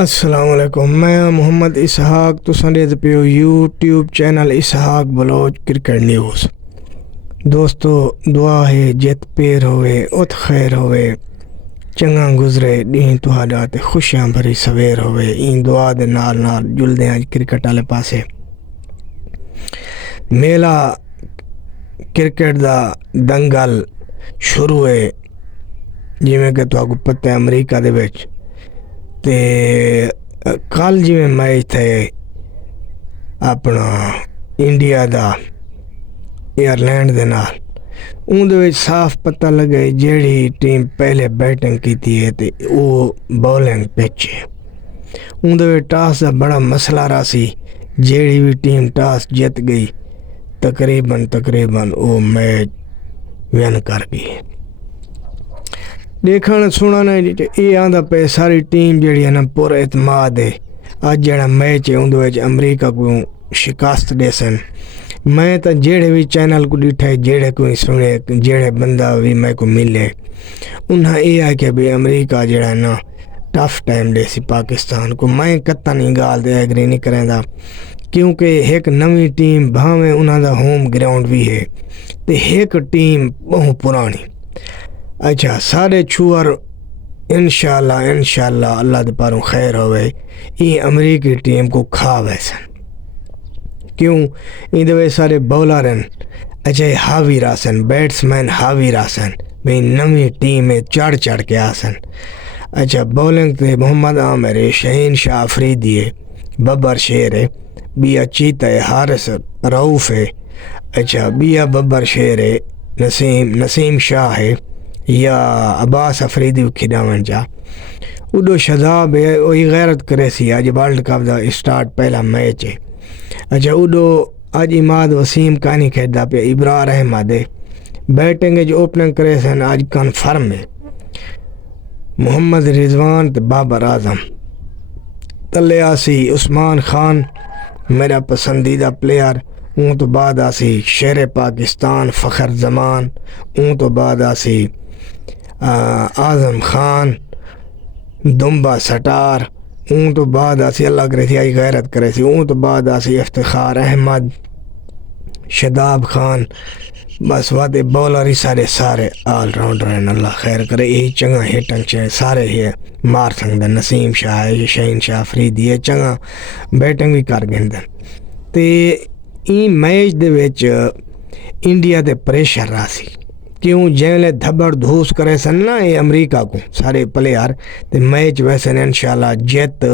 السلام علیکم، میں محمد اسحاق تو سنڈے پیو یوٹیوب چینل اسحاق بلوچ کرکٹ نیوز۔ دوستو دعا ہے جت پیر ہوئے ات خیر ہوئے، چنگا گزرے دین تہاڈا تے خوشیاں بھری سویر ہوئے۔ این دعا دے نال نال جلدے اج کرکٹ والے پاسے۔ میلہ کرکٹ دا دنگل شروع ہے، جویں کہ تہاکو پتہ ہے امریکہ دے وچ تے کل جی میچ تھے اپنا انڈیا دا ایئرلینڈ دے نال، اون دے وچ صاف پتہ لگے جیڑی ٹیم پہلے بیٹنگ کیتی ہے تے او بالنگ پچ ہے۔ اون دے وچ ٹاس دا بڑا مسئلہ رہا سی، جیڑی بھی ٹیم ٹاس جیت گئی تقریباً او میچ ون کر گئی۔ دیکھنا سننا نہیں یہ آندا پہ ساری ٹیم جیڑی ہے نا پورا اعتماد ہے۔ اج جڑا میچ ہے اون دے وچ امریکہ کو شکست دے سن۔ میں تو جیڑے بھی چینل کو ڈٹھے، جیڑے کوئی سنے، جیڑے بندہ بھی میں کو ملے، انہاں یہ ہے کہ بھی امریکہ جڑا ہے نا ٹف ٹائم دے سی پاکستان کو۔ میں کتا نہیں گال دے ایگری نہیں کریں دا، کیونکہ ایک نوی ٹیم بھاویں انہاں دا ہوم گراؤنڈ بھی ہے تے ایک ٹیم بہت پرانی۔ اچھا سارے چھوار انشاءاللہ اللہ دے پاروں خیر ہوئے، یہ امریکی ٹیم کو کھا ویسن کیوں این دے سارے بولر ہیں اچھا حاوی راسن، بیٹسمین حاوی راسن، بھئی نوی ٹیم میں چڑھ کے آسن۔ اچھا بولنگ تے محمد عامر ہے، شہین شاہ افریدی ہے، ببر شیر ہے، بیا چیتا ہے، حارث رؤف ہے، اچھا بیا ببر شیر ہے، نسیم شاہ ہے یا عباس افریدی کھڈاون جا، اڈو شذاب ہے، وہی غیرت کرے سی۔ اج ورلڈ کپ دا اسٹارٹ پہلا میچ ہے۔ اچھا اڈو اج اماد وسیم کانی کھیڈا پہ، ابرار احمد ہے، بیٹنگ جو اوپننگ کرے سن اج کنفرم ہے، محمد رضوان تے بابر اعظم، تلے آسی عثمان خان میرا پسندیدہ پلیئر، اون تو بعد آسی شیر پاکستان فخر زمان، اون تو بعد آسی اعظم خان دمبا سٹار، اون تو بعد آسی اللہ کرے سی آئی غیرت کرے سی، اون تو بعد آسی افتخار احمد، شداب خان، بس وعدے بولر ہی سارے آل راؤنڈر ہیں، اللہ خیر کرے۔ یہی چنگا ہیٹنگ چاہے سارے ہی مار سکتے، نسیم شاہ ہے، شہین شاہ افریدی ہے، چنگا بیٹنگ بھی کر گئے تے این میچ دے وچ انڈیا دے پریشر راسی، کیوں جیلے دھبڑ دھوس کرے سن نا یہ امریکہ کو سارے پلیئر تے میچ ویسے انشاءاللہ جیت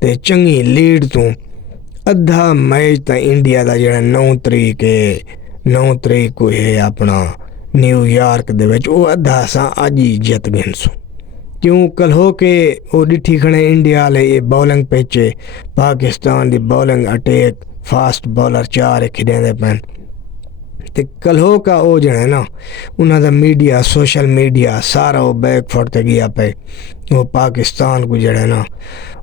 تے چنگی لیڈ تو ادھا میچ تا انڈیا دا جڑا 9 تاریخ کو ہے اپنا نیو یارک دے وچ، وہ ادھا سا اج ہی جیت گئے سو، کیوں کل ہو کے وہ ڈٹھی کھڑے انڈیا لے یہ بولنگ پیچے پاکستان دی بولنگ اٹیک فاسٹ بولر 4 کھڑے دے پین تے کل ہو کا او جڑا ہے نا انہاں دا میڈیا سوشل میڈیا سارا وہ بیک فوٹ تے گیا پہ، وہ پاکستان کو جڑا ہے نا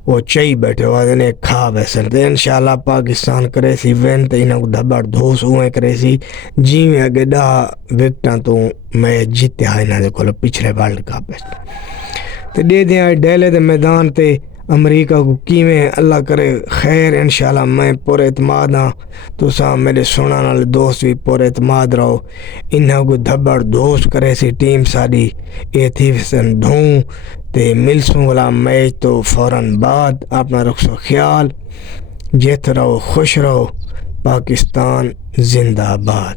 وہ چاہی بیٹھے ہوا نے کھا ویسن تے انشاءاللہ پاکستان کرے سی وین تے انہاں کو دھبڑ دھوس ہوئے کرے سی جی میں اگے 10 وکٹاں تو میچ جیتے ہیں انہاں دے کول پچھلے ورلڈ کپ تے دے دیں ڈیلے دے میدان تے امریکہ کو کیویں اللہ کرے خیر۔ انشاءاللہ میں پورے اعتماد ہاں، تو سا میرے سننے والے دوست بھی پورے اعتماد رہو، انہاں کو دھبڑ دھوس کرے سی ٹیم ساری اے تھی سن دھوں تے ملسوں والا میچ تو فوراً بعد۔ اپنا رکھو خیال، جیت رہو، خوش رہو، پاکستان زندہ باد۔